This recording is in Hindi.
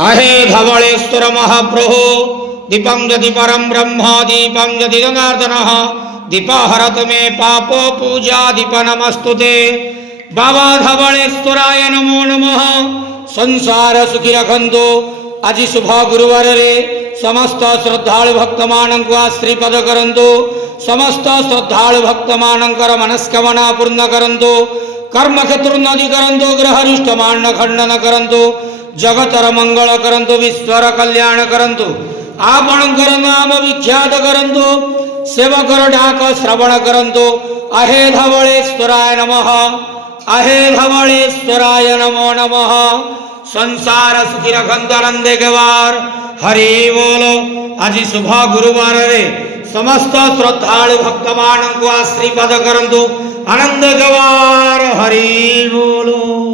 आहे धवळेश्वर महाप्रभो दीपं यदि परं ब्रह्म दीपं यदि जनार्दनः दीप हरत मे पापो पूजा दीप नमस्तुते। बाबा धवळेश्वराय नमो नमः। संसार सुखी रखंतु। आज शुभ गुरुवार रे समस्त श्रद्धालु भक्त मानक श्रीपद करंतु। समस्त श्रद्धालु भक्त मानकर मनस्कामना पूर्ण करंतु। कर्म क्षेत्रोन्नति करंतु। ग्रहरिष्ट मान खंडन करंतु। जगतर मंगल करंतु। विश्वर कल्याण करंतु। आपणकर नाम विख्यात करंतु। सेवकर डाक श्रवण करंतु। आहे धवळेश्वराय नमः। आहे धवळेश्वराय नमो नमः। संसार सुखी रखंतु आनंदे गवार। हरि बोलो। आज शुभ गुरुवार रे समस्त श्रद्धालु भक्त मानक श्रीपद करंतु आनंद गवार। हरि बोलो।